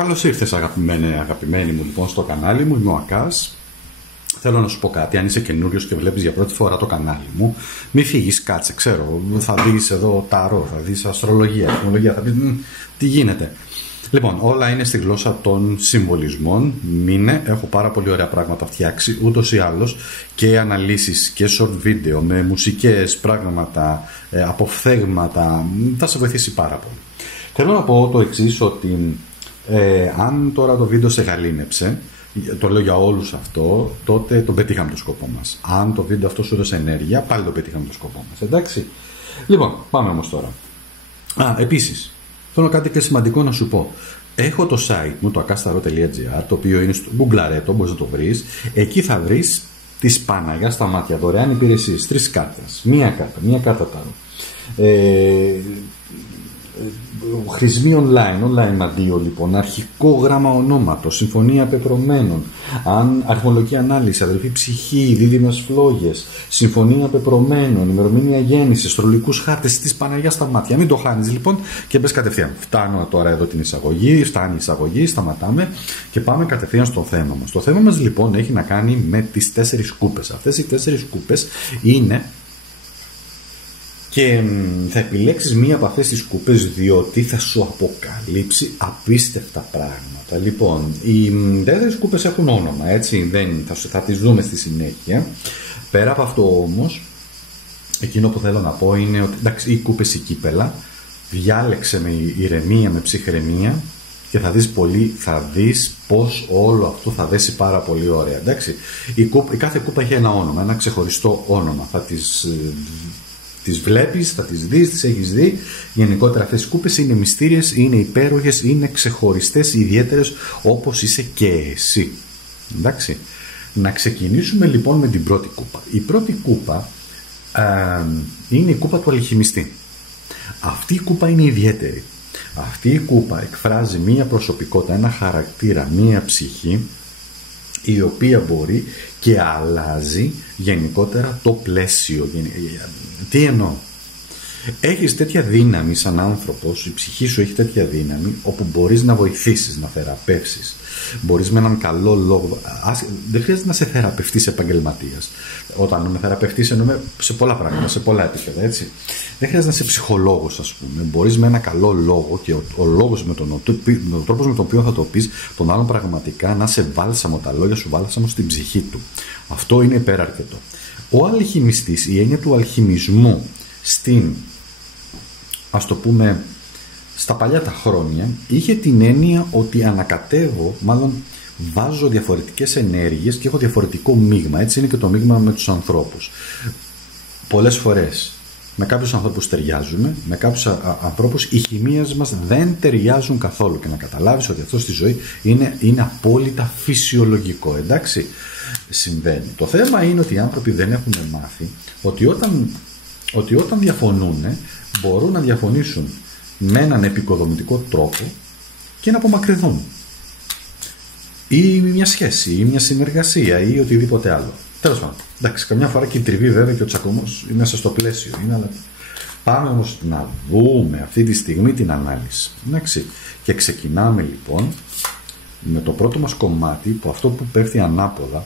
Καλώς ήρθες αγαπημένη μου λοιπόν στο κανάλι μου, είμαι ο Ακάς. Θέλω να σου πω κάτι, αν είσαι καινούριος και βλέπεις για πρώτη φορά το κανάλι μου, μη φύγεις, κάτσε, ξέρω, θα δεις εδώ ταρό, θα δεις αστρολογία, εθνολογία, θα πεις τι γίνεται. Λοιπόν, όλα είναι στη γλώσσα των συμβολισμών, έχω πάρα πολύ ωραία πράγματα φτιάξει, ούτως ή άλλως και αναλύσεις και short video με μουσικές, πράγματα, αποφθέγματα, θα σε βοηθήσει πάρα πολύ. Θέλω να πω το εξής, ότι αν τώρα το βίντεο σε γαλήνεψε, το λέω για όλους αυτό, τότε το πετύχαμε το σκοπό μας. Αν το βίντεο αυτό σου έδωσε ενέργεια, πάλι το πετύχαμε το σκοπό μας. Εντάξει. Λοιπόν, πάμε όμως τώρα. Επίσης, θέλω κάτι και σημαντικό να σου πω. Έχω το site μου, το akastaro.gr, το οποίο είναι στο Google, μπορείς να το βρεις. Εκεί θα βρεις τις Παναγιά στα μάτια, δωρεάν υπηρεσίες, 3 κάρτες. Μία κάρτα τάρο. Χρησμοί online αντίο λοιπόν, αρχικό γράμμα ονόματος, συμφωνία πεπρωμένων, αριθμολογική ανάλυση, αδελφή ψυχή, δίδυμες φλόγες, συμφωνία πεπρωμένων, ημερομηνία γέννησης, αστρολογικούς χάρτες της Παναγιάς στα μάτια. Μην το χάνεις λοιπόν και πες κατευθείαν. Φτάνω τώρα εδώ την εισαγωγή, φτάνει η εισαγωγή, σταματάμε και πάμε κατευθείαν στο θέμα μας. Το θέμα μας λοιπόν έχει να κάνει με τις 4 κούπες. Αυτές οι 4 κούπες είναι. Και θα επιλέξεις μία από αυτές τις κούπες, διότι θα σου αποκαλύψει απίστευτα πράγματα. Λοιπόν, οι 4 κούπες έχουν όνομα, έτσι, θα τις δούμε στη συνέχεια. Πέρα από αυτό όμως, εκείνο που θέλω να πω είναι ότι, εντάξει, οι κούπες, η κύπελα, διάλεξε με ηρεμία, με ψυχραιμία και θα δεις πως όλο αυτό θα δέσει πάρα πολύ ωραία, εντάξει. Η κάθε κούπα έχει ένα όνομα, ένα ξεχωριστό όνομα, θα τις βλέπεις, θα τις δεις, τις έχεις δει. Γενικότερα αυτές οι κούπες είναι μυστήριες, είναι υπέροχες, είναι ξεχωριστές, ιδιαίτερες, όπως είσαι και εσύ. Εντάξει. Να ξεκινήσουμε λοιπόν με την πρώτη κούπα. Η πρώτη κούπα είναι η κούπα του αλχημιστή. Αυτή η κούπα είναι ιδιαίτερη. Αυτή η κούπα εκφράζει μία προσωπικότητα, ένα χαρακτήρα, μία ψυχή, η οποία μπορεί και αλλάζει γενικότερα το πλαίσιο. Τι εννοώ? Έχεις τέτοια δύναμη σαν άνθρωπος, η ψυχή σου έχει τέτοια δύναμη, όπου μπορείς να βοηθήσεις, να θεραπεύσεις. Μπορείς με έναν καλό λόγο, δεν χρειάζεται να σε θεραπευτείς επαγγελματίας. Όταν με θεραπευτείς εννοούμε σε πολλά πράγματα, σε πολλά επίπεδα, έτσι. Δεν χρειάζεται να είσαι ψυχολόγος, ας πούμε. Μπορείς με ένα καλό λόγο και ο λόγος με τον τρόπο με τον οποίο θα το πεις τον άλλον πραγματικά να σε βάλσαμο, τα λόγια σου βάλσαμο στην ψυχή του. Αυτό είναι υπεραρκετό. Ο αλχημιστής, η έννοια του αλχημισμού ας το πούμε, στα παλιά τα χρόνια, είχε την έννοια ότι βάζω διαφορετικές ενέργειες και έχω διαφορετικό μείγμα. Έτσι είναι και το μείγμα με τους ανθρώπους. Πολλές φορές με κάποιους ανθρώπους ταιριάζουμε, με κάποιους ανθρώπους οι χημείες μας δεν ταιριάζουν καθόλου, και να καταλάβεις ότι αυτό στη ζωή είναι απόλυτα φυσιολογικό, εντάξει, συμβαίνει. Το θέμα είναι ότι οι άνθρωποι δεν έχουν μάθει ότι όταν διαφωνούν μπορούν να διαφωνήσουν με έναν επικοδομητικό τρόπο και να απομακρυνθούν, ή μια σχέση ή μια συνεργασία ή οτιδήποτε άλλο. Τέλος πάντων, εντάξει, καμιά φορά και η τριβή βέβαια και ο τσακωμός είναι μέσα στο πλαίσιο, αλλά πάμε όμως να δούμε αυτή τη στιγμή την ανάλυση, εντάξει. Και ξεκινάμε λοιπόν με το πρώτο μας κομμάτι, που αυτό που πέφτει ανάποδα,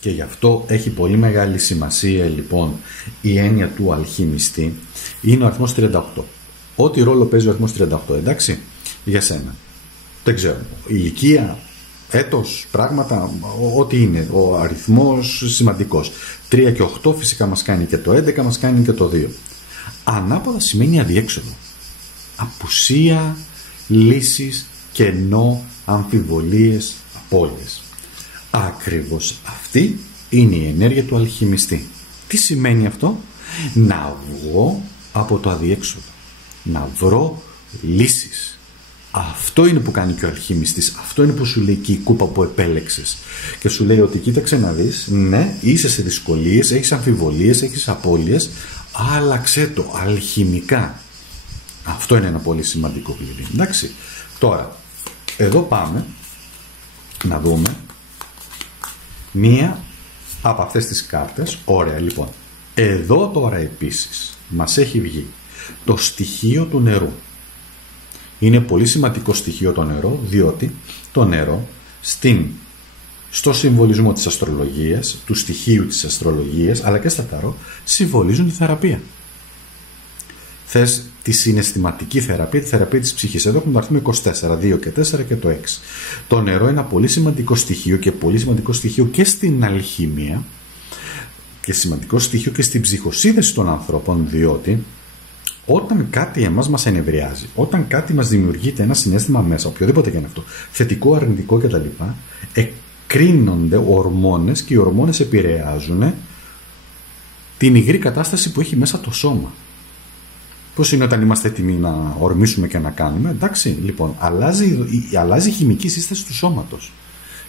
και γι' αυτό έχει πολύ μεγάλη σημασία λοιπόν η έννοια του αλχημιστή, είναι ο αριθμός 38. Ό,τι ρόλο παίζει ο αριθμός 38, εντάξει, για σένα. Δεν ξέρω, ηλικία, έτος, πράγματα, ό,τι είναι, ο αριθμός σημαντικός. 3 και 8 φυσικά μας κάνει και το 11, μας κάνει και το 2. Ανάποδα σημαίνει αδιέξοδο, απουσία λύσης, κενό, αμφιβολίες, απώλειες. Ακριβώς αυτή είναι η ενέργεια του αλχημιστή. Τι σημαίνει αυτό? Να βγω από το αδιέξοδο, να βρω λύσεις. Αυτό είναι που κάνει και ο αλχημιστής. Αυτό είναι που σου λέει και η κούπα που επέλεξες. Και σου λέει ότι κοίταξε να δεις, ναι, είσαι σε δυσκολίες, έχεις αμφιβολίες, έχεις απώλειες, άλλαξε το αλχημικά. Αυτό είναι ένα πολύ σημαντικό κλειδί. Εντάξει. Τώρα, εδώ πάμε να δούμε μία από αυτές τις κάρτες. Ωραία, λοιπόν. Εδώ τώρα επίσης μας έχει βγει το στοιχείο του νερού. Είναι πολύ σημαντικό στοιχείο το νερό, διότι το νερό στο συμβολισμό της αστρολογίας, του στοιχείου της αστρολογίας, αλλά και στα ταρό, συμβολίζουν τη θεραπεία. Θες τη συναισθηματική θεραπεία, τη θεραπεία της ψυχής. Εδώ έχουμε το αριθμό 24, 2 και 4 και το 6. Το νερό είναι ένα πολύ σημαντικό στοιχείο και πολύ σημαντικό στοιχείο και στην αλχημία και σημαντικό στοιχείο και στην ψυχοσύνθεση των ανθρώπων, διότι όταν κάτι εμάς μας ενευριάζει, όταν κάτι μας δημιουργείται ένα συναίσθημα μέσα, οποιοδήποτε και είναι αυτό, θετικό, αρνητικό κτλ., εκρίνονται ορμόνες και οι ορμόνες επηρεάζουν την υγρή κατάσταση που έχει μέσα το σώμα. Πώς είναι όταν είμαστε έτοιμοι να ορμήσουμε και να κάνουμε? Εντάξει, λοιπόν, αλλάζει η χημική σύσταση του σώματος.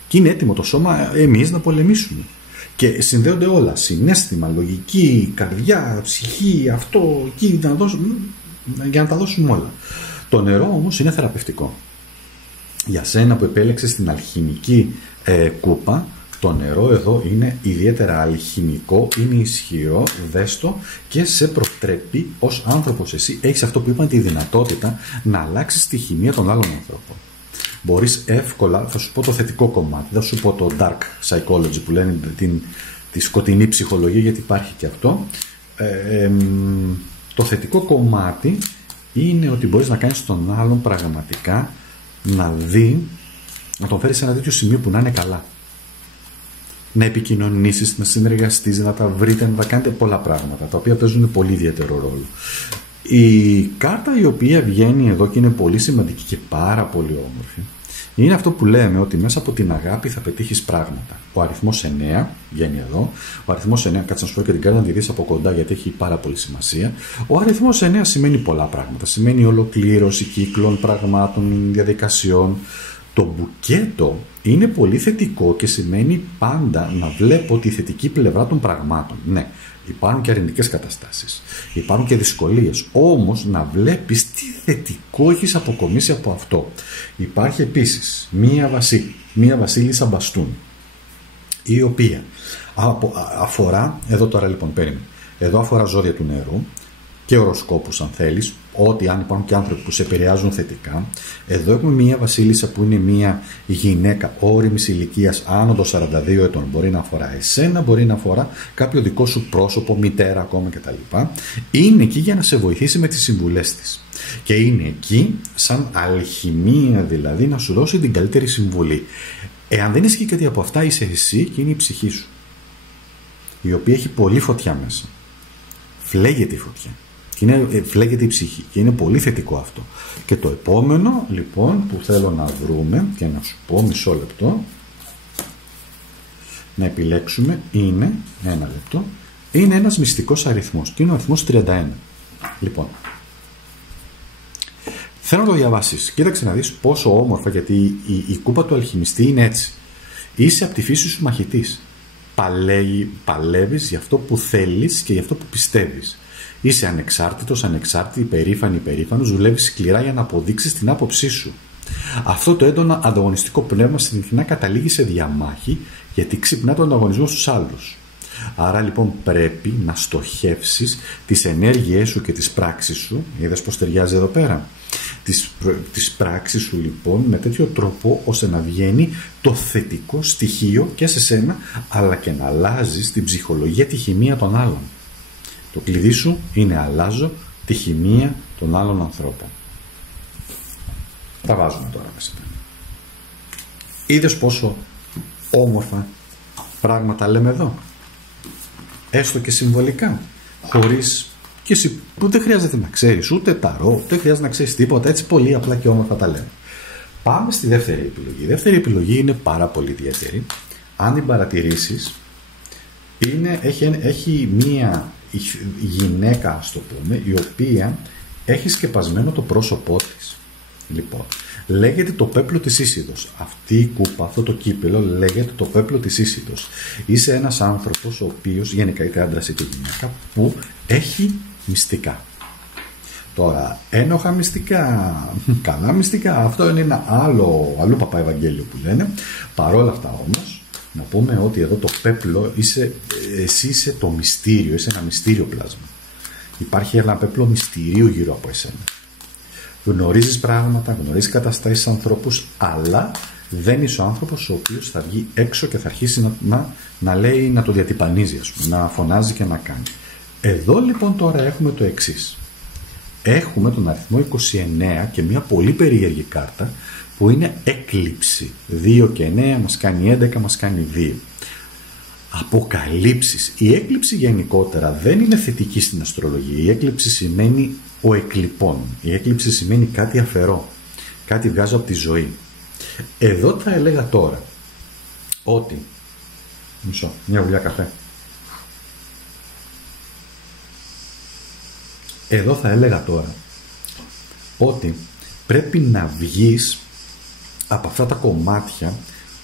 Και είναι έτοιμο το σώμα εμείς να πολεμήσουμε. Και συνδέονται όλα. Συναίσθημα, λογική, καρδιά, ψυχή, αυτό, εκεί, για να τα δώσουμε όλα. Το νερό όμως είναι θεραπευτικό. Για σένα που επέλεξες την αλχημική κούπα, το νερό εδώ είναι ιδιαίτερα αλχημικό, είναι ισχυρό, δέστο και σε προτρέπει ως άνθρωπος εσύ. Έχεις αυτό που είπαν, τη δυνατότητα να αλλάξεις τη χημεία των άλλων ανθρώπων. Μπορείς εύκολα, θα σου πω το θετικό κομμάτι, θα σου πω το dark psychology που λένε τη σκοτεινή ψυχολογία, γιατί υπάρχει και αυτό. Το θετικό κομμάτι είναι ότι μπορείς να κάνεις τον άλλον πραγματικά να τον φέρεις σε ένα τέτοιο σημείο που να είναι καλά. Να επικοινωνήσεις, να συνεργαστείς, να τα βρείτε, να τα κάνετε πολλά πράγματα, τα οποία παίζουν πολύ ιδιαίτερο ρόλο. Η κάρτα η οποία βγαίνει εδώ και είναι πολύ σημαντική και πάρα πολύ όμορφη, είναι αυτό που λέμε ότι μέσα από την αγάπη θα πετύχεις πράγματα. Ο αριθμός 9 βγαίνει εδώ. Ο αριθμός 9, κάτσε να σου πω και την κάρτα να τη δεις από κοντά, γιατί έχει πάρα πολύ σημασία. Ο αριθμός 9 σημαίνει πολλά πράγματα. Σημαίνει ολοκλήρωση κύκλων, πραγμάτων, διαδικασιών. Το μπουκέτο είναι πολύ θετικό και σημαίνει πάντα να βλέπω τη θετική πλευρά των πραγμάτων. Ναι, υπάρχουν και αρνητικές καταστάσεις, υπάρχουν και δυσκολίες, όμως να βλέπεις τι θετικό έχεις αποκομίσει από αυτό. Υπάρχει επίσης μία βασίλισσα μπαστούν, η οποία αφορά, εδώ τώρα λοιπόν παίρνει, εδώ αφορά ζώδια του νερού και οροσκόπους αν θέλεις, ότι αν υπάρχουν και άνθρωποι που σε επηρεάζουν θετικά. Εδώ έχουμε μία βασίλισσα που είναι μία γυναίκα όριμης ηλικίας άνω των 42 ετών. Μπορεί να αφορά εσένα, μπορεί να αφορά κάποιο δικό σου πρόσωπο, μητέρα ακόμα κτλ. Είναι εκεί για να σε βοηθήσει με τις συμβουλές της. Και είναι εκεί σαν αλχημία, δηλαδή να σου δώσει την καλύτερη συμβουλή. Εάν δεν ισχύει κάτι από αυτά, είσαι εσύ και είναι η ψυχή σου, η οποία έχει πολύ φωτιά μέσα. Φλέγεται η φωτιά. Φλέγεται η ψυχή και είναι πολύ θετικό αυτό. Και το επόμενο λοιπόν που θέλω να βρούμε και να σου πω, μισό λεπτό, να επιλέξουμε, είναι ένα λεπτό, είναι ένας μυστικός αριθμός και είναι ο αριθμός 31. Λοιπόν, θέλω να το διαβάσεις. Κοίταξε να δεις πόσο όμορφα, γιατί η κούπα του αλχημιστή είναι έτσι. Είσαι από τη φύση σου μαχητής. Παλεύεις για αυτό που θέλεις και για αυτό που πιστεύεις. Είσαι ανεξάρτητος, ανεξάρτητη, υπερήφανος, δουλεύεις σκληρά για να αποδείξεις την άποψή σου. Αυτό το έντονο ανταγωνιστικό πνεύμα συχνά καταλήγει σε διαμάχη, γιατί ξυπνά τον ανταγωνισμό στους άλλους. Άρα λοιπόν πρέπει να στοχεύσεις τις ενέργειές σου και τις πράξεις σου. Είδες πως ταιριάζει εδώ πέρα? Τις πράξεις σου λοιπόν με τέτοιο τρόπο ώστε να βγαίνει το θετικό στοιχείο και σε σένα, αλλά και να αλλάζεις την ψυχολογία, τη χημεία των άλλων. Το κλειδί σου είναι αλλάζω τη χημεία των άλλων ανθρώπων. Τα βάζουμε τώρα μέσα. Είδες πόσο όμορφα πράγματα λέμε εδώ? Έστω και συμβολικά. Χωρίς και εσύ που δεν χρειάζεται να ξέρεις ούτε ταρό, δεν χρειάζεται να ξέρεις τίποτα. Έτσι πολύ απλά και όμορφα τα λέμε. Πάμε στη δεύτερη επιλογή. Η δεύτερη επιλογή είναι πάρα πολύ ιδιαίτερη. Αν την παρατηρήσεις, έχει μία γυναίκα, ας το πούμε, η οποία έχει σκεπασμένο το πρόσωπό της. Λοιπόν, λέγεται το πέπλο της Ίσιδος. Αυτή η κούπα, αυτό το κύπελο λέγεται το πέπλο της Ίσιδος. Είσαι ένας άνθρωπος ο οποίος, γενικά είτε άντρας είτε γυναίκα, που έχει μυστικά. Τώρα, ένοχα μυστικά, καλά μυστικά, αυτό είναι ένα άλλο παπά Ευαγγέλιο που λένε. Παρόλα αυτά όμως, να πούμε ότι εδώ το πέπλο εσύ είσαι το μυστήριο, είσαι ένα μυστήριο πλάσμα. Υπάρχει ένα πέπλο μυστηρίου γύρω από εσένα. Γνωρίζεις πράγματα, γνωρίζεις καταστάσεις, ανθρώπους, αλλά δεν είσαι ο άνθρωπος ο οποίος θα βγει έξω και θα αρχίσει να λέει, να το διατυπανίζει, ας πούμε, να φωνάζει και να κάνει. Εδώ λοιπόν τώρα έχουμε το εξής. Έχουμε τον αριθμό 29 και μια πολύ περίεργη κάρτα που είναι έκλειψη. 2 και 9 μας κάνει 11, μας κάνει 2. Αποκαλύψεις. Η έκλειψη γενικότερα δεν είναι θετική στην αστρολογία. Η έκλειψη σημαίνει ο εκλειπών. Η έκλειψη σημαίνει κάτι αφαιρώ. Κάτι βγάζω από τη ζωή. Εδώ θα έλεγα τώρα ότι... Μισό, μια γουλιά καφέ. Εδώ θα έλεγα τώρα ότι πρέπει να βγεις από αυτά τα κομμάτια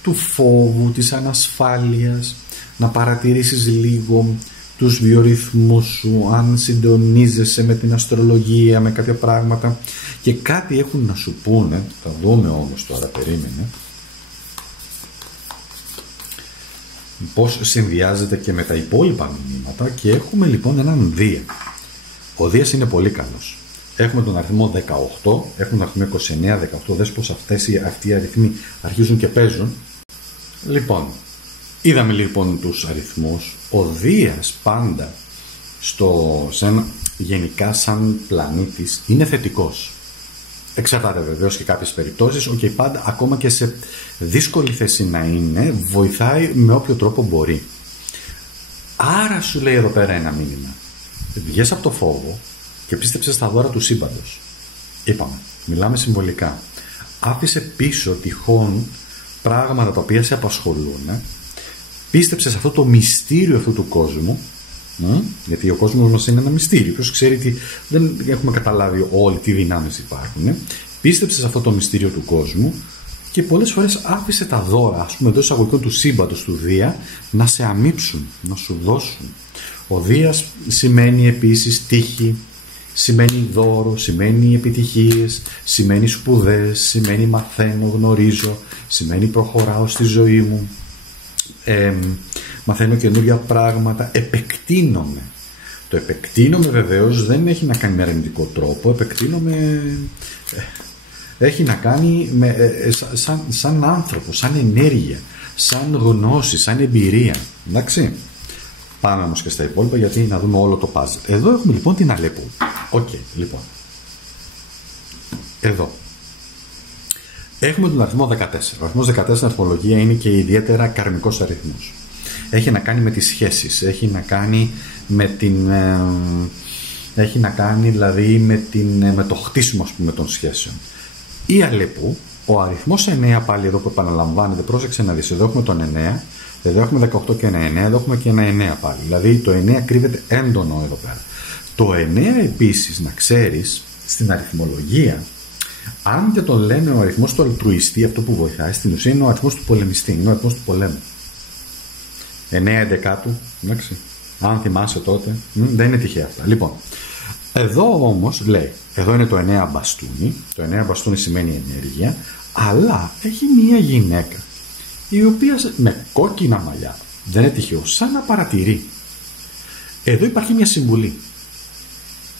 του φόβου, της ανασφάλειας, να παρατηρήσεις λίγο τους βιορυθμούς σου, αν συντονίζεσαι με την αστρολογία, με κάποια πράγματα, και κάτι έχουν να σου πούνε, θα δούμε όμως τώρα, περίμενε, πώς συνδυάζεται και με τα υπόλοιπα μηνύματα, και έχουμε λοιπόν έναν Δία. Ο Δίας είναι πολύ καλός. Έχουμε τον αριθμό 18, έχουμε τον αριθμό 29, 18, δες πως αυτοί οι αριθμοί αρχίζουν και παίζουν. Λοιπόν, είδαμε λοιπόν τους αριθμούς. Ο Δίας πάντα γενικά σαν πλανήτης είναι θετικός. Εξαρτάται βεβαίως και κάποιες περιπτώσεις, πάντα ακόμα και σε δύσκολη θέση να είναι, βοηθάει με όποιο τρόπο μπορεί. Άρα σου λέει εδώ πέρα ένα μήνυμα. Βγες από το φόβο και πίστεψε στα δώρα του σύμπαντος. Είπαμε, μιλάμε συμβολικά. Άφησε πίσω τυχόν πράγματα τα οποία σε απασχολούν. Πίστεψε σε αυτό το μυστήριο αυτού του κόσμου. Γιατί ο κόσμος μας είναι ένα μυστήριο. Ποιος ξέρει τι, δεν έχουμε καταλάβει όλοι τι δυνάμεις υπάρχουν. Πίστεψε σε αυτό το μυστήριο του κόσμου και πολλές φορές άφησε τα δώρα, ας πούμε, εντός εισαγωγικών του σύμπαντος του Δία, να σε αμύψουν, να σου δώσουν. Ο Δίας σημαίνει επίσης τύχη, σημαίνει δώρο, σημαίνει επιτυχίες, σημαίνει σπουδές, σημαίνει μαθαίνω, γνωρίζω, σημαίνει προχωράω στη ζωή μου, μαθαίνω καινούργια πράγματα, επεκτείνομαι. Το επεκτείνομαι βεβαίως δεν έχει να κάνει με αρνητικό τρόπο, επεκτείνομαι έχει να κάνει σαν άνθρωπο, σαν ενέργεια, σαν γνώση, σαν εμπειρία. Εντάξει. Πάμε όμως και στα υπόλοιπα, γιατί να δούμε όλο το puzzle. Εδώ έχουμε λοιπόν την Αλέπου. Λοιπόν. Εδώ. Έχουμε τον αριθμό 14. Ο αριθμός 14 στην αριθμολογία είναι και ιδιαίτερα καρμικός αριθμός. Έχει να κάνει με τις σχέσεις. Έχει να κάνει με την... έχει να κάνει δηλαδή με το χτίσιμο, ας πούμε, των σχέσεων. Η Αλέπου, ο αριθμός 9 πάλι εδώ που επαναλαμβάνεται, πρόσεξε να δεις, εδώ έχουμε τον 9, εδώ έχουμε 18 και ένα 9, εδώ έχουμε και ένα 9 πάλι. Δηλαδή το 9 κρύβεται έντονο εδώ πέρα. Το 9 επίσης, να ξέρεις, στην αριθμολογία, αν και τον λένε ο αριθμός του αλτρουιστή, αυτό που βοηθάει, στην ουσία είναι ο αριθμός του πολεμιστή, είναι ο αριθμός του πολέμου. 9-11, εντάξει. Αν θυμάσαι τότε, δεν είναι τυχαία αυτά. Λοιπόν, εδώ όμως λέει, εδώ είναι το 9 μπαστούνι, το 9 μπαστούνι σημαίνει ενέργεια, αλλά έχει μία γυναίκα, η οποία με κόκκινα μαλλιά, δεν είναι τυχαίο, σαν να παρατηρεί. Εδώ υπάρχει μια συμβουλή.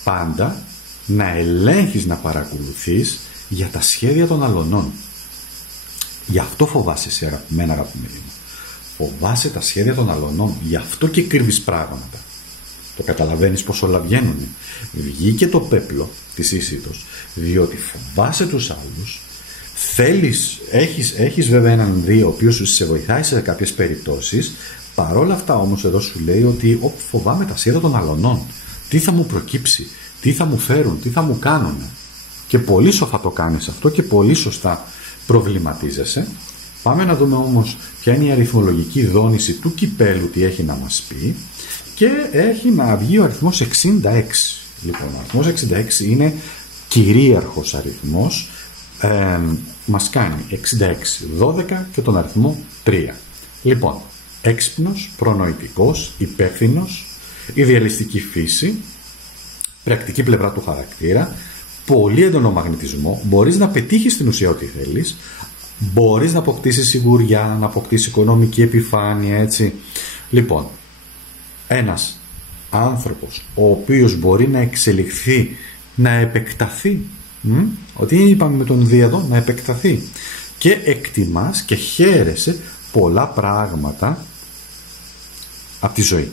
Πάντα να ελέγχεις, να παρακολουθείς για τα σχέδια των αλωνών. Γι' αυτό φοβάσαι σε αγαπημένη μου. Φοβάσαι τα σχέδια των αλωνών, γι' αυτό και κρύβεις πράγματα. Το καταλαβαίνεις πως όλα βγαίνουν. Βγήκε το πέπλο της Ίσιτος, διότι φοβάσαι τους άλλους. Έχεις βέβαια έναν Δία ο οποίος σε βοηθάει σε κάποιες περιπτώσεις. Παρόλα αυτά όμως εδώ σου λέει ότι φοβάμαι τα σχέδια των αλωνών. Τι θα μου προκύψει, τι θα μου φέρουν, τι θα μου κάνουν. Και πολύ σοφά το κάνεις αυτό και πολύ σωστά προβληματίζεσαι. Πάμε να δούμε όμως ποια είναι η αριθμολογική δόνηση του κυπέλου, τι έχει να μας πει. Και έχει να βγει ο αριθμός 66. Λοιπόν, ο αριθμός 66 είναι κυρίαρχος αριθμός. Μας κάνει 66, 12 και τον αριθμό 3. Λοιπόν, έξυπνος, προνοητικός, υπεύθυνος, ιδεαλιστική φύση, πρακτική πλευρά του χαρακτήρα, πολύ έντονο μαγνητισμό, μπορείς να πετύχεις την ουσία ό,τι θέλεις, μπορείς να αποκτήσεις σιγουριά, να αποκτήσεις οικονομική επιφάνεια, έτσι. Λοιπόν, ένας άνθρωπος ο οποίος μπορεί να εξελιχθεί, να επεκταθεί Ότι είπαμε με τον δίαδο να επεκταθεί. Και εκτιμάς και χαίρεσαι πολλά πράγματα από τη ζωή.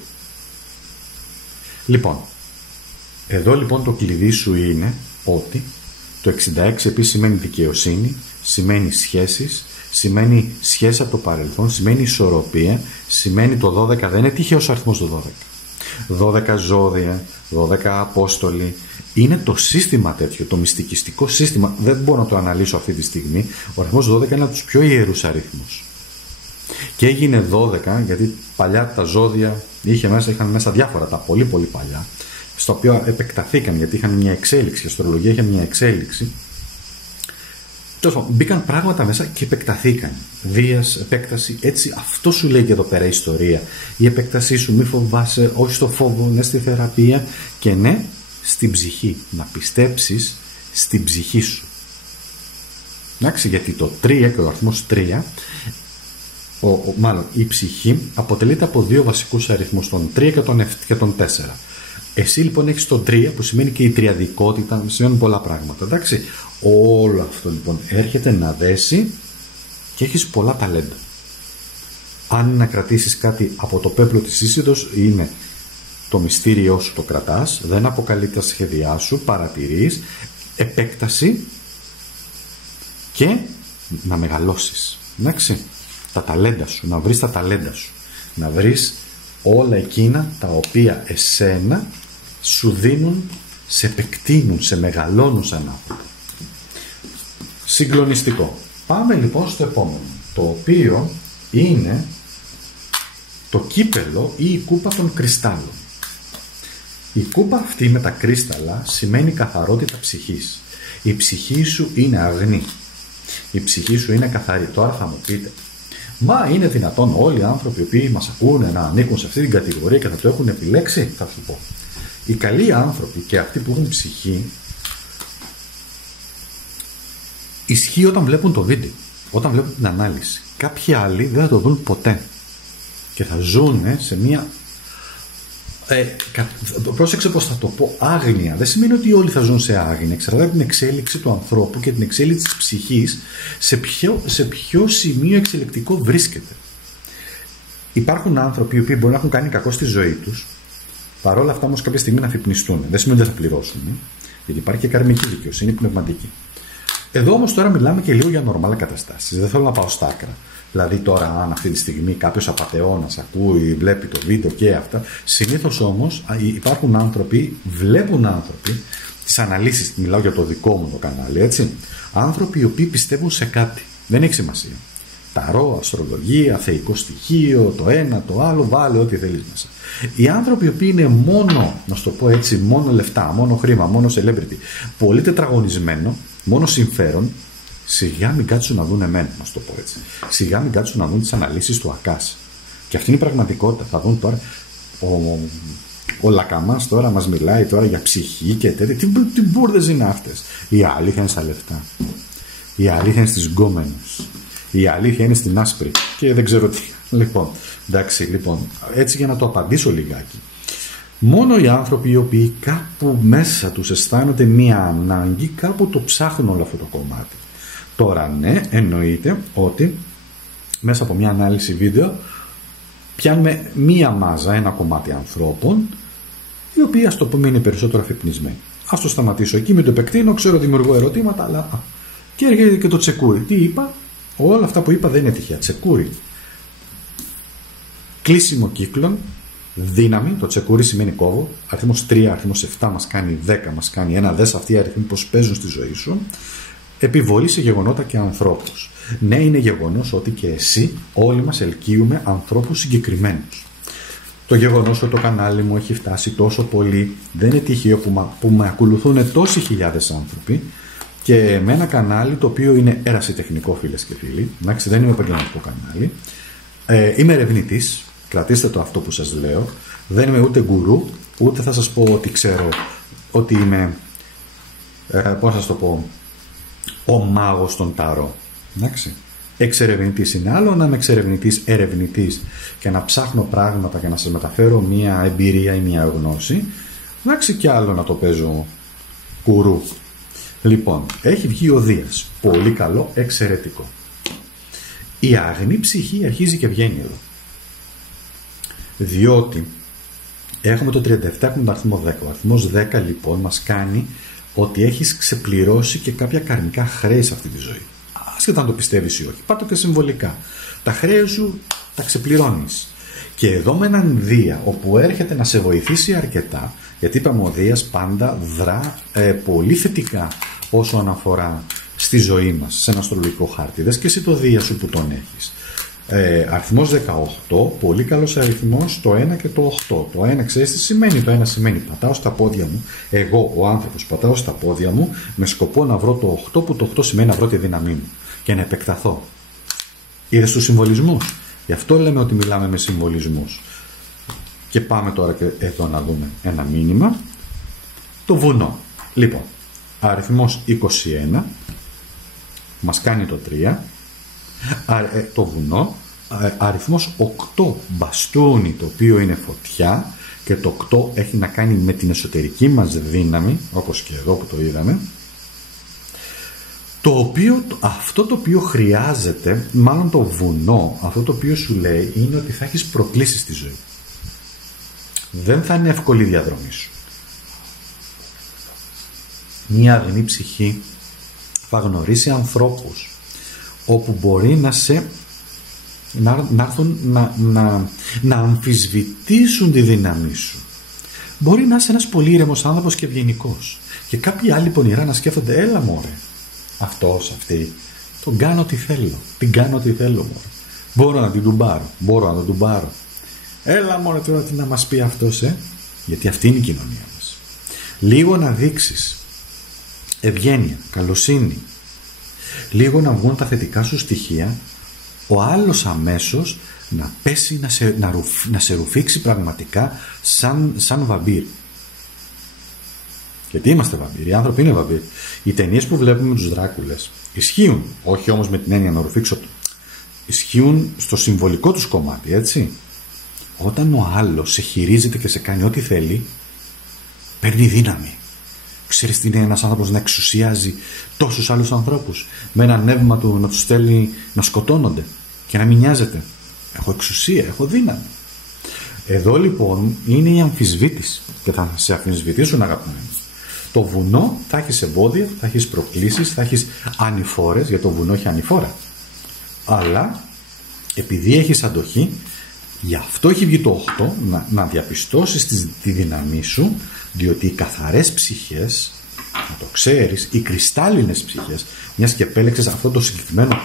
Λοιπόν, εδώ λοιπόν το κλειδί σου είναι ότι το 66 επίσης σημαίνει δικαιοσύνη, σημαίνει σχέσεις, σημαίνει σχέση από το παρελθόν, σημαίνει ισορροπία, σημαίνει το 12, δεν είναι τυχαίος αριθμός το 12. 12 ζώδια, 12 απόστολοι, είναι το σύστημα τέτοιο, το μυστικιστικό σύστημα, δεν μπορώ να το αναλύσω αυτή τη στιγμή. Ο αριθμός 12 είναι από τους πιο ιερούς αριθμούς. Και έγινε 12 γιατί παλιά τα ζώδια είχαν μέσα διάφορα, τα πολύ πολύ παλιά, στα οποία επεκταθήκαν γιατί είχαν μια εξέλιξη, η αστρολογία είχε μια εξέλιξη. Τόσο, μπήκαν πράγματα μέσα και επεκταθήκαν. Βίας, επέκταση, έτσι αυτό σου λέει και εδώ πέρα η ιστορία. Η επέκτασή σου, μη φοβάσαι, όχι στο φόβο, ναι στη θεραπεία και ναι στην ψυχή. Να πιστέψεις στην ψυχή σου. Εντάξει, γιατί το 3 και ο αριθμός 3, μάλλον η ψυχή αποτελείται από δύο βασικούς αριθμούς, τον 3 και τον 4. Εσύ λοιπόν έχεις το 3 που σημαίνει και η τριαδικότητα, σημαίνουν πολλά πράγματα. Εντάξει, όλο αυτό λοιπόν έρχεται να δέσει και έχεις πολλά ταλέντα. Αν να κρατήσεις κάτι από το πέπλο της Ίσιδος, είναι το μυστήριό σου, το κρατάς, δεν αποκαλεί τα σχέδιά σου, παρατηρείς, επέκταση και να μεγαλώσεις. Εντάξει, τα ταλέντα σου, να βρεις τα ταλέντα σου, να βρεις όλα εκείνα τα οποία εσένα σου δίνουν, σε επεκτείνουν, σε μεγαλώνουν σαν άνθρωπο. Συγκλονιστικό. Πάμε λοιπόν στο επόμενο, το οποίο είναι το κύπελο ή η κούπα των κρυστάλλων. Η κούπα αυτή με τα κρύσταλλα σημαίνει καθαρότητα ψυχής. Η ψυχή σου είναι αγνή. Η ψυχή σου είναι καθαρή. Τώρα θα μου πείτε, μα είναι δυνατόν όλοι οι άνθρωποι οι οποίοι μας ακούνε να ανήκουν σε αυτή την κατηγορία και θα το έχουν επιλέξει? Θα σου πω. Οι καλοί άνθρωποι και αυτοί που έχουν ψυχή, ισχύει όταν βλέπουν το βίντεο, όταν βλέπουν την ανάλυση. Κάποιοι άλλοι δεν θα το δουν ποτέ και θα ζουν σε μια πρόσεξε πως θα το πω, άγνοια. Δεν σημαίνει ότι όλοι θα ζουν σε άγνοια. Εξαρτάται από την εξέλιξη του ανθρώπου και την εξέλιξη της ψυχής, σε ποιο σημείο εξελικτικό βρίσκεται. Υπάρχουν άνθρωποι οι οποίοι μπορεί να έχουν κάνει κακό στη ζωή τους, παρόλα αυτά όμως κάποια στιγμή να αφυπνιστούν. Δεν σημαίνει ότι θα πληρώσουν, γιατί υπάρχει και καρμική δικαιοσύνη, πνευματική. Εδώ όμως τώρα μιλάμε και λίγο για νορμάλ καταστάσεις. Δεν θέλω να πάω στα άκρα. Δηλαδή τώρα αν αυτή τη στιγμή κάποιος απατεώνας ακούει, βλέπει το βίντεο και αυτά, συνήθως όμως υπάρχουν άνθρωποι, βλέπουν άνθρωποι, τις αναλύσεις, μιλάω για το δικό μου το κανάλι, έτσι, άνθρωποι οι οποίοι πιστεύουν σε κάτι, δεν έχει σημασία. Ταρό, αστρολογία, θεϊκό στοιχείο, το ένα, το άλλο, βάλε ό,τι θέλεις μέσα. Οι άνθρωποι οι οποίοι είναι μόνο, να σου το πω έτσι, μόνο λεφτά, μόνο χρήμα, μόνο celebrity, πολύ τετραγωνισμένο, μόνο συμφέρον, σιγά μην κάτσουν να δουν εμένα, να σου το πω έτσι. Σιγά μην κάτσουν να δουν τις αναλύσεις του ΑΚΑΣ. Και αυτή είναι η πραγματικότητα. Θα δουν τώρα. Ο Λακαμάς τώρα μας μιλάει τώρα για ψυχή και τέτοια. Τι μπούρδες είναι αυτές? Η αλήθεια είναι στα λεφτά. Η αλήθεια είναι στις γκόμενες. Η αλήθεια είναι στην άσπρη. Και δεν ξέρω τι. Λοιπόν, εντάξει, λοιπόν, έτσι για να το απαντήσω λιγάκι. Μόνο οι άνθρωποι οι οποίοι κάπου μέσα τους αισθάνονται μία ανάγκη, κάπου το ψάχνουν όλο αυτό το κομμάτι. Τώρα ναι, εννοείται ότι μέσα από μια ανάλυση βίντεο πιάνουμε μία μάζα, ένα κομμάτι ανθρώπων, οι οποίοι, ας το πούμε, είναι περισσότερο αφυπνισμένοι. Ας το σταματήσω εκεί, μην το επεκτείνω, ξέρω δημιουργώ ερωτήματα, αλλά... Και έρχεται και το τσεκούρι. Τι είπα? Όλα αυτά που είπα δεν είναι τυχαία. Τσεκούρι. Κλείσιμο κύκλων, δύναμη, το τσεκούρι σημαίνει κόβω, αριθμός 3, αριθμός 7 μας κάνει 10, μας κάνει 1, δες αυτοί οι αριθμοί πως παίζουν στη ζωή σου. Επιβολή σε γεγονότα και ανθρώπους. Ναι, είναι γεγονός ότι και εσύ, όλοι μας ελκύουμε ανθρώπους συγκεκριμένους. Το γεγονός ότι το κανάλι μου έχει φτάσει τόσο πολύ, δεν είναι τυχαίο που με ακολουθούν τόσοι χιλιάδες άνθρωποι και με ένα κανάλι το οποίο είναι ερασιτεχνικό, φίλες και φίλοι. Εντάξει, δεν είναι επαγγελματικό κανάλι. Είμαι ερευνητής, κρατήστε το αυτό που σας λέω. Δεν είμαι ούτε γκουρού, ούτε θα σας πω ότι ξέρω ότι είμαι, πώς σας το πω, ο μάγος των ταρό. Εντάξει. Εξερευνητής είναι άλλο να είμαι εξερευνητής, ερευνητής και να ψάχνω πράγματα και να σας μεταφέρω μία εμπειρία ή μία γνώση. Εντάξει, και άλλο να το παίζω κουρού. Λοιπόν, έχει βγει ο Δίας. Πολύ καλό, εξαιρετικό. Η αγνή ψυχή αρχίζει και βγαίνει εδώ. Διότι έχουμε το 37, έχουμε τον αριθμό 10. Ο αριθμός 10 λοιπόν μας κάνει ότι έχεις ξεπληρώσει και κάποια καρμικά χρέη σε αυτή τη ζωή. Άσχετα αν το πιστεύεις ή όχι. Πάρ' το και συμβολικά. Τα χρέη σου τα ξεπληρώνεις. Και εδώ με έναν Δία, όπου έρχεται να σε βοηθήσει αρκετά, γιατί είπαμε ο Δίας πάντα δρά πολύ θετικά όσον αφορά στη ζωή μας, σε ένα αστρολογικό χάρτη. Δες και εσύ το Δία σου που τον έχεις. Αριθμός 18, πολύ καλός αριθμός, το 1 και το 8. Το 1 ξέρεις τι σημαίνει? Το 1 σημαίνει πατάω στα πόδια μου, εγώ ο άνθρωπος πατάω στα πόδια μου με σκοπό να βρω το 8, που το 8 σημαίνει να βρω τη δύναμή μου και να επεκταθώ. Είδες τους συμβολισμούς? Γι' αυτό λέμε ότι μιλάμε με συμβολισμούς. Και πάμε τώρα και εδώ να δούμε ένα μήνυμα. Το βουνό. Λοιπόν, αριθμός 21 μας κάνει το 3. Το βουνό. Αριθμός 8 μπαστούνι, το οποίο είναι φωτιά, και το 8 έχει να κάνει με την εσωτερική μας δύναμη, όπως και εδώ που το είδαμε. Αυτό το οποίο χρειάζεται, μάλλον το βουνό, αυτό το οποίο σου λέει είναι ότι θα έχεις προκλήσεις στη ζωή. Δεν θα είναι εύκολη η διαδρομή σου. Μία αγνή ψυχή θα γνωρίσει ανθρώπους όπου μπορεί να έρθουν να αμφισβητήσουν τη δύναμή σου. Μπορεί να είσαι ένας πολύ ήρεμος άνθρωπος και ευγενικός, και κάποιοι άλλοι πονηρά να σκέφτονται, έλα μωρέ, αυτός, αυτή, τον κάνω ό,τι θέλω, την κάνω ό,τι θέλω μωρέ. Μπορώ να την τουμπάρω, μπορώ να τον τουμπάρω. Έλα μωρέ τώρα τι να μας πει αυτός, γιατί αυτή είναι η κοινωνία μας. Λίγο να δείξεις ευγένεια, καλοσύνη, λίγο να βγουν τα θετικά σου στοιχεία, ο άλλος αμέσως να πέσει, να σε ρουφήξει πραγματικά σαν βαμπύρ. Γιατί είμαστε βαμπύροι, οι άνθρωποι είναι βαμπύροι. Οι ταινίες που βλέπουμε με τους Δράκουλες ισχύουν, όχι όμως με την έννοια να ρουφήξω, ισχύουν στο συμβολικό τους κομμάτι, έτσι. Όταν ο άλλος σε χειρίζεται και σε κάνει ό,τι θέλει, παίρνει δύναμη. Ξέρεις τι είναι ένας άνθρωπος να εξουσιάζει τόσους άλλους ανθρώπους, με ένα νεύμα του να τους στέλνει να σκοτώνονται και να μην νοιάζεται? Έχω εξουσία, έχω δύναμη. Εδώ λοιπόν είναι η αμφισβήτηση, και θα σε αμφισβητήσουν αγαπημένοι. Το βουνό θα έχεις εμπόδια, θα έχεις προκλήσεις, θα έχεις ανηφόρες, γιατί το βουνό έχει ανηφόρα. Αλλά επειδή έχεις αντοχή, γι' αυτό έχει βγει το 8, να διαπιστώσεις τη δύναμή σου, διότι οι καθαρές ψυχές, να το ξέρεις, οι κρυστάλλινες ψυχές, μιας και επέλεξες αυτό το συγκεκριμένο,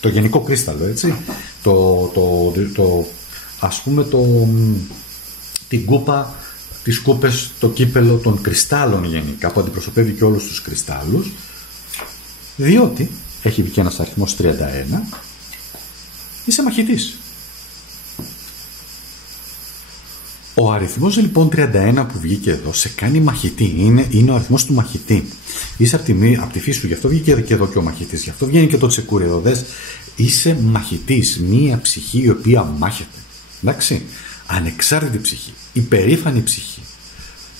το γενικό κρύσταλλο, έτσι, ας πούμε την κούπα, τις κούπες, το κύπελο των κρυστάλλων γενικά, που αντιπροσωπεύει και όλους τους κρυστάλλους, διότι έχει βγει ένας αριθμός 31, είσαι μαχητής. Ο αριθμός λοιπόν 31 που βγήκε εδώ σε κάνει μαχητή, είναι ο αριθμός του μαχητή. Είσαι από τη φύση σου, γι' αυτό βγήκε και εδώ και ο μαχητής, γι' αυτό βγαίνει και το τσεκούρι εδώ, δες. Είσαι μαχητής, μία ψυχή η οποία μάχεται. Εντάξει, ανεξάρτητη ψυχή, υπερήφανη ψυχή.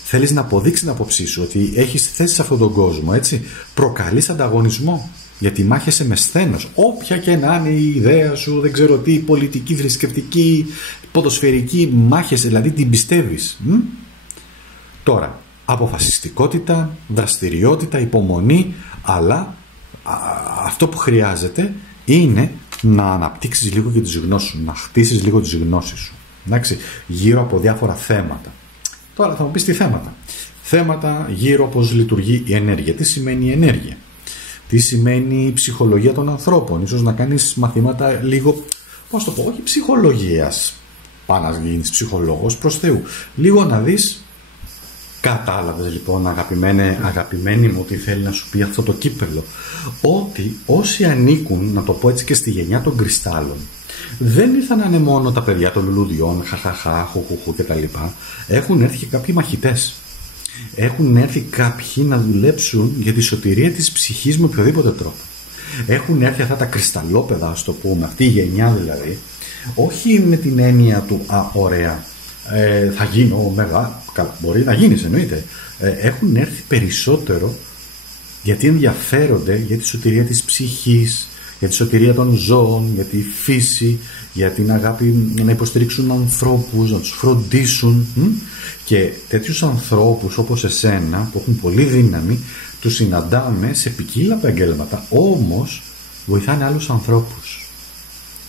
Θέλεις να αποδείξεις την άποψή σου ότι έχεις θέση σε αυτόν τον κόσμο, έτσι. Προκαλείς ανταγωνισμό, γιατί μάχεσαι με σθένος. Όποια και να είναι η ιδέα σου, δεν ξέρω τι, πολιτική, θρησκευτική, ποδοσφαιρική, μάχεσαι, δηλαδή την πιστεύεις. Τώρα, αποφασιστικότητα, δραστηριότητα, υπομονή, αλλά αυτό που χρειάζεται είναι να αναπτύξεις λίγο και τις γνώσεις σου, να χτίσεις λίγο τις γνώσεις σου. Εντάξει, γύρω από διάφορα θέματα. Τώρα θα μου πεις τι θέματα. Θέματα γύρω πώς λειτουργεί η ενέργεια. Τι σημαίνει η ενέργεια? Τι σημαίνει η ψυχολογία των ανθρώπων? Ίσως να κάνεις μαθήματα λίγο, πώς το πω, όχι ψυχολογίας, πάνε να γίνεις ψυχολόγος, προς Θεού. Λίγο να δεις. Κατάλαβες λοιπόν, αγαπημένη μου, τι θέλει να σου πει αυτό το κύπελο? Ότι όσοι ανήκουν, να το πω έτσι, και στη γενιά των κρυστάλλων, δεν ήρθαν να είναι μόνο τα παιδιά των λουλουδιών, χαχαχά, χουχουχού κτλ. Έχουν έρθει και κάποιοι μαχητές. Έχουν έρθει κάποιοι να δουλέψουν για τη σωτηρία της ψυχής με οποιοδήποτε τρόπο. Έχουν έρθει αυτά τα κρυσταλλόπεδα, ας το πούμε, αυτή η γενιά δηλαδή, όχι με την έννοια του ωραία, θα γίνω μεγάλο, μπορεί να γίνεις, εννοείται. Έχουν έρθει περισσότερο Γιατί ενδιαφέρονται για τη σωτηρία της ψυχής, για τη σωτηρία των ζώων, για τη φύση, για την αγάπη να υποστηρίξουν ανθρώπους, να τους φροντίσουν. Και τέτοιους ανθρώπους όπως εσένα που έχουν πολύ δύναμη τους συναντάμε σε ποικίλα επαγγέλματα, όμως βοηθάνε άλλους ανθρώπους.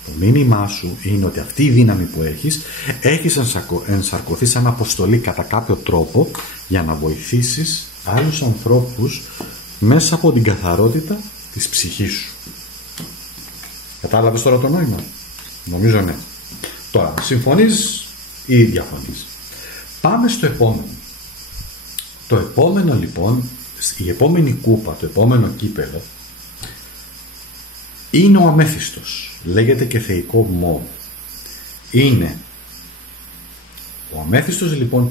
Το μήνυμά σου είναι ότι αυτή η δύναμη που έχεις ενσαρκωθεί σαν αποστολή κατά κάποιο τρόπο για να βοηθήσεις άλλους ανθρώπους μέσα από την καθαρότητα της ψυχής σου. Κατάλαβες τώρα το νόημα? Νομίζω ναι. Τώρα, συμφωνείς ή διαφωνείς? Πάμε στο επόμενο. Το επόμενο λοιπόν, η επόμενη κούπα, το επόμενο κύπελο είναι ο αμέθιστος. Λέγεται και θεϊκό μόβ. Είναι ο αμέθιστος λοιπόν,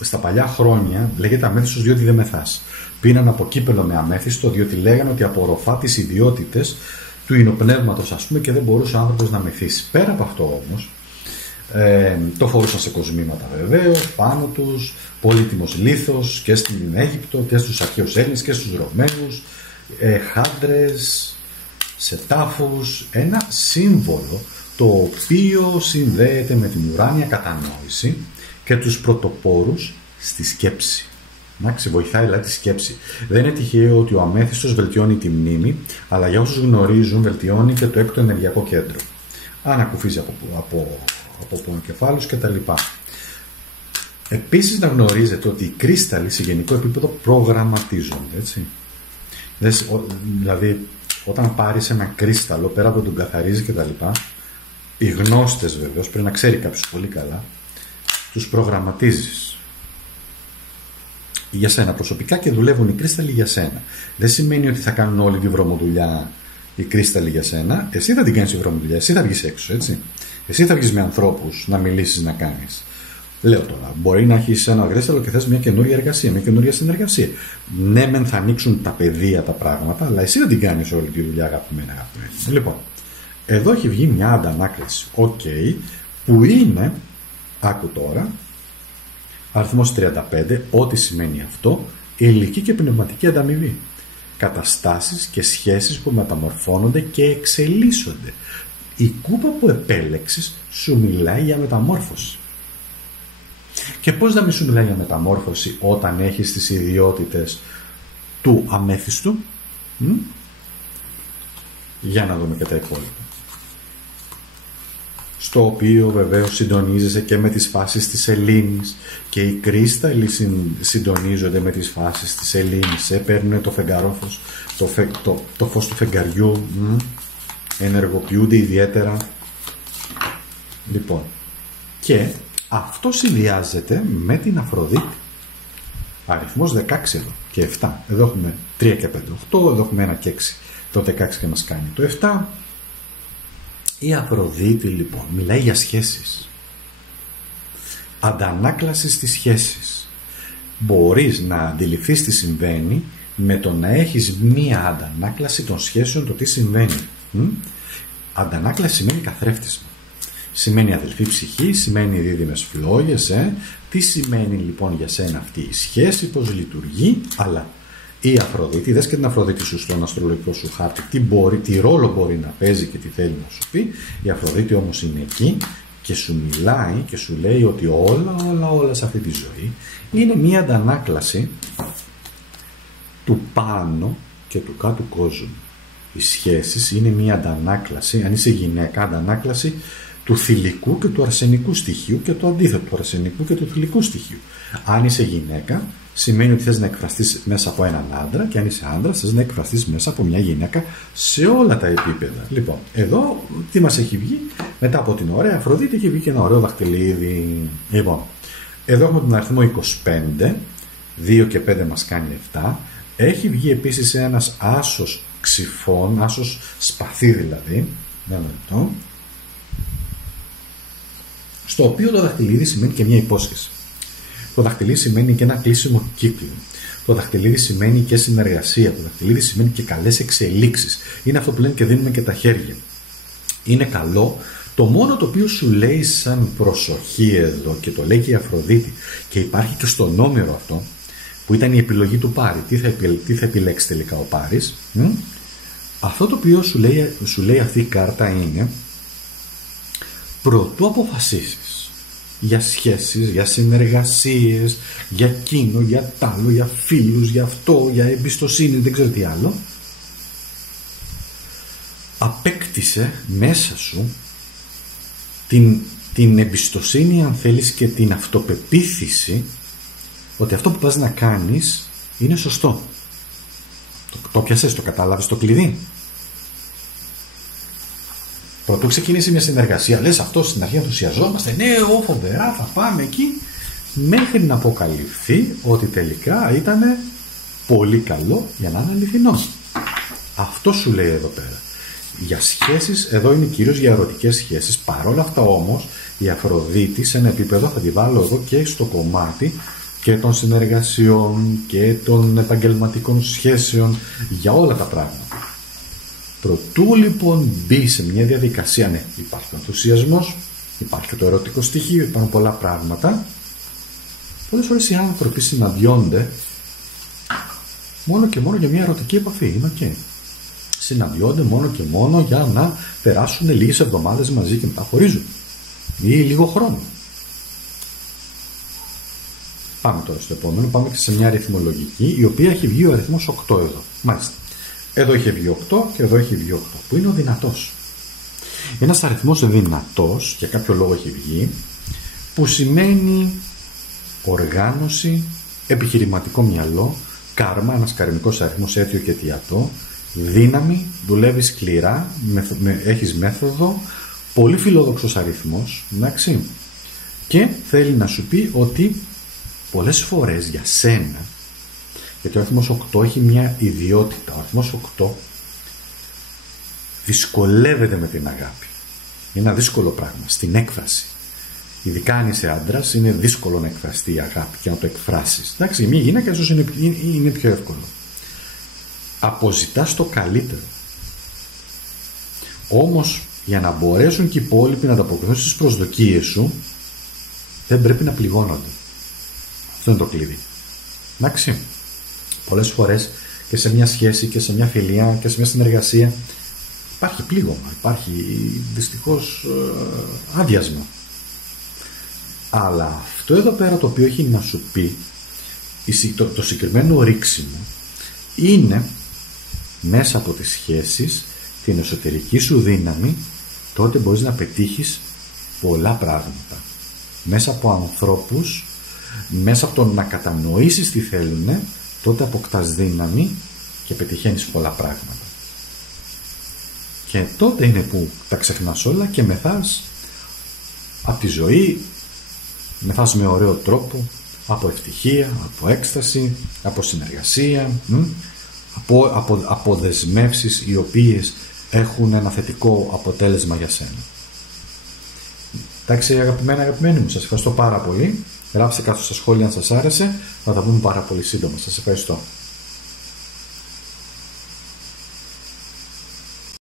στα παλιά χρόνια λέγεται αμέθιστος διότι δεν μεθάς. Πίναν από κύπελο με αμέθιστο διότι λέγανε ότι απορροφά τις ιδιότητες του ινοπνεύματος, ας πούμε, και δεν μπορούσε ο άνθρωπος να μεθύσει. Πέρα από αυτό όμως, το φορούσαν σε κοσμήματα βεβαίως, πάνω τους, πολύτιμος λίθος και στην Αίγυπτο και στους αρχαίους Έλληνες και στους Ρωμαίους, χάντρες, σε τάφους, ένα σύμβολο το οποίο συνδέεται με την ουράνια κατανόηση και τους πρωτοπόρους στη σκέψη. Εντάξει, βοηθάει δηλαδή τη σκέψη. Δεν είναι τυχαίο ότι ο αμέθιστος βελτιώνει τη μνήμη, αλλά για όσους γνωρίζουν βελτιώνει και το έκτο ενεργειακό κέντρο. Ανακουφίζει από πονοκεφάλους κτλ. Επίσης να γνωρίζετε ότι οι κρίσταλοι σε γενικό επίπεδο προγραμματίζονται, έτσι. Δηλαδή όταν πάρεις ένα κρίσταλο πέρα από τον καθαρίζει κτλ, οι γνώστες βεβαίως, πρέπει να ξέρει κάποιος πολύ καλά, τους προγραμματίζεις για σένα προσωπικά και δουλεύουν οι κρίσταλοι για σένα. Δεν σημαίνει ότι θα κάνουν όλη τη βρωμοδουλειά οι κρίσταλοι για σένα. Εσύ θα την κάνεις τη βρωμοδουλειά, εσύ θα βγεις έξω, έτσι. Εσύ θα βγεις με ανθρώπους να μιλήσεις, να κάνεις. Λέω τώρα, μπορεί να έχεις ένα κρίσταλο και θες μια καινούργια εργασία, μια καινούργια συνεργασία. Ναι, μεν θα ανοίξουν τα πεδία τα πράγματα, αλλά εσύ θα την κάνεις όλη τη δουλειά, αγαπημένη. Λοιπόν, εδώ έχει βγει μια αντανάκλαση. Που είναι, άκου τώρα, αριθμός 35, ό,τι σημαίνει αυτό, ηλική και πνευματική ανταμοιβή. Καταστάσεις και σχέσεις που μεταμορφώνονται και εξελίσσονται. Η κούπα που επέλεξες σου μιλάει για μεταμόρφωση. Και πώς να μην σου μιλάει για μεταμόρφωση όταν έχεις τις ιδιότητες του αμέθιστου? Για να δούμε και τα υπόλοιπα. Στο οποίο βεβαίως συντονίζεσαι και με τις φάσεις της σελήνης, και οι κρίσταλοι συντονίζονται με τις φάσεις της σελήνης, παίρνουν το φεγγαρόφος, το φως του φεγγαριού, ενεργοποιούνται ιδιαίτερα. Λοιπόν, και αυτό συνδυάζεται με την Αφροδίτη. Αριθμός 16 εδώ και 7. Εδώ έχουμε 3 και 5, 8, εδώ έχουμε 1 και 6. Το 16 και μας κάνει το 7. Η Αφροδίτη λοιπόν μιλάει για σχέσεις. Αντανάκλαση στις σχέσεις. Μπορείς να αντιληφθείς τι συμβαίνει με το να έχεις μία αντανάκλαση των σχέσεων, το τι συμβαίνει. Αντανάκλαση σημαίνει καθρέφτισμα. Σημαίνει αδελφή ψυχή, σημαίνει δίδυμες φλόγες. Τι σημαίνει λοιπόν για σένα αυτή η σχέση, πώς λειτουργεί? Αλλά η Αφροδίτη, δες και την Αφροδίτη σου στον αστρολογικό σου χάρτη, τι ρόλο μπορεί να παίζει και τι θέλει να σου πει. Η Αφροδίτη όμως είναι εκεί και σου μιλάει και σου λέει ότι όλα σε αυτή τη ζωή είναι μία αντανάκλαση του πάνω και του κάτω κόσμου. Οι σχέσεις είναι μία αντανάκλαση, αν είσαι γυναίκα, αντανάκλαση του θηλυκού και του αρσενικού στοιχείου, και το αντίθετο, του αρσενικού και του θηλυκού στοιχείου. Αν είσαι γυναίκα, σημαίνει ότι θες να εκφραστείς μέσα από έναν άντρα, και αν είσαι άντρας θες να εκφραστείς μέσα από μια γυναίκα, σε όλα τα επίπεδα. Λοιπόν, εδώ τι μας έχει βγει? Μετά από την ωραία Αφροδίτη έχει βγει και ένα ωραίο δαχτυλίδι. Λοιπόν, εδώ έχουμε τον αριθμό 25, 2 και 5 μας κάνει 7. Έχει βγει επίσης ένας άσος ξυφών, άσος σπαθί δηλαδή, στο οποίο το δαχτυλίδι σημαίνει και μια υπόσχεση. Το δαχτυλίδι σημαίνει και ένα κλείσιμο κύκλου. Το δαχτυλίδι σημαίνει και συνεργασία. Το δαχτυλίδι σημαίνει και καλές εξελίξεις. Είναι αυτό που λένε και δίνουμε και τα χέρια. Είναι καλό. Το μόνο το οποίο σου λέει σαν προσοχή εδώ, και το λέει και η Αφροδίτη, και υπάρχει και στον Όμηρο αυτό, που ήταν η επιλογή του Πάρη. Τι θα επιλέξει τελικά ο Πάρης? Αυτό το οποίο σου λέει αυτή η κάρτα είναι, προτού αποφασίσεις για σχέσεις, για συνεργασίες, για εκείνο, για τ' άλλο, για φίλους, για αυτό, για εμπιστοσύνη, δεν ξέρω τι άλλο, απέκτησε μέσα σου την εμπιστοσύνη, αν θέλεις, και την αυτοπεποίθηση ότι αυτό που πας να κάνεις είναι σωστό. Το πιάσες, το κατάλαβες το κλειδί? Πρωτού ξεκινήσει μια συνεργασία, λες αυτό στην αρχή ενθουσιαζόμαστε, ναι, φοβερά, θα πάμε εκεί, μέχρι να αποκαλυφθεί ότι τελικά ήταν πολύ καλό για να είναι αληθινό. Αυτό σου λέει εδώ πέρα. Για σχέσεις, εδώ είναι κυρίως για ερωτικές σχέσεις. Παρόλα αυτά όμως, η Αφροδίτη σε ένα επίπεδο θα τη βάλω εδώ και στο κομμάτι και των συνεργασιών και των επαγγελματικών σχέσεων, για όλα τα πράγματα. Προτού λοιπόν μπει σε μια διαδικασία, ναι, υπάρχει ο ενθουσιασμός, υπάρχει και το ερωτικό στοιχείο, υπάρχουν πολλά πράγματα. Πολλές φορές οι άνθρωποι συναντιόνται μόνο και μόνο για μια ερωτική επαφή, είναι ok. Συναντιόνται μόνο και μόνο για να περάσουν λίγες εβδομάδες μαζί και μετά χωρίζουν, ή λίγο χρόνο. Πάμε τώρα στο επόμενο, πάμε και σε μια αριθμολογική, η οποία έχει βγει ο αριθμός 8 εδώ. Μάλιστα. Εδώ είχε βγει 8 και εδώ έχει βγει 8, που είναι ο δυνατός. Ένας αριθμός δυνατός, για κάποιο λόγο έχει βγει, που σημαίνει οργάνωση, επιχειρηματικό μυαλό, κάρμα, ένας καρμικός αριθμός, αίτιο και αιτιατό, δύναμη, δουλεύει σκληρά, έχεις μέθοδο, πολύ φιλόδοξος αριθμός, εντάξει. Και θέλει να σου πει ότι πολλές φορές για σένα, γιατί ο αριθμός 8 έχει μια ιδιότητα, ο αριθμός 8 δυσκολεύεται με την αγάπη. Είναι ένα δύσκολο πράγμα στην έκφραση. Ειδικά αν είσαι άντρας, είναι δύσκολο να εκφραστεί η αγάπη και να το εκφράσεις. Εντάξει, η μία γυναίκα ίσως είναι πιο εύκολο. Αποζητάς το καλύτερο. Όμως, για να μπορέσουν και οι υπόλοιποι να ανταποκριθούν στις προσδοκίες σου, δεν πρέπει να πληγώνονται. Αυτό είναι το κλειδί. Εντάξει. Πολλές φορές και σε μια σχέση και σε μια φιλία και σε μια συνεργασία υπάρχει πλήγωμα, υπάρχει δυστυχώς άδειασμα. Αλλά αυτό εδώ πέρα το οποίο έχει να σου πει, το συγκεκριμένο ρίξιμο, είναι μέσα από τις σχέσεις, την εσωτερική σου δύναμη, τότε μπορείς να πετύχεις πολλά πράγματα. Μέσα από ανθρώπους, μέσα από το να κατανοήσεις τι θέλουνε, τότε αποκτάς δύναμη και πετυχαίνεις πολλά πράγματα. Και τότε είναι που τα ξεχνάς όλα και μεθάς από τη ζωή, μεθάς με ωραίο τρόπο, από ευτυχία, από έκσταση, από συνεργασία, από δεσμεύσεις οι οποίες έχουν ένα θετικό αποτέλεσμα για σένα. Εντάξει, αγαπημένοι μου, σας ευχαριστώ πάρα πολύ. Γράψτε κάτω στα σχόλια αν σας άρεσε. Θα τα πούμε πάρα πολύ σύντομα. Σας ευχαριστώ.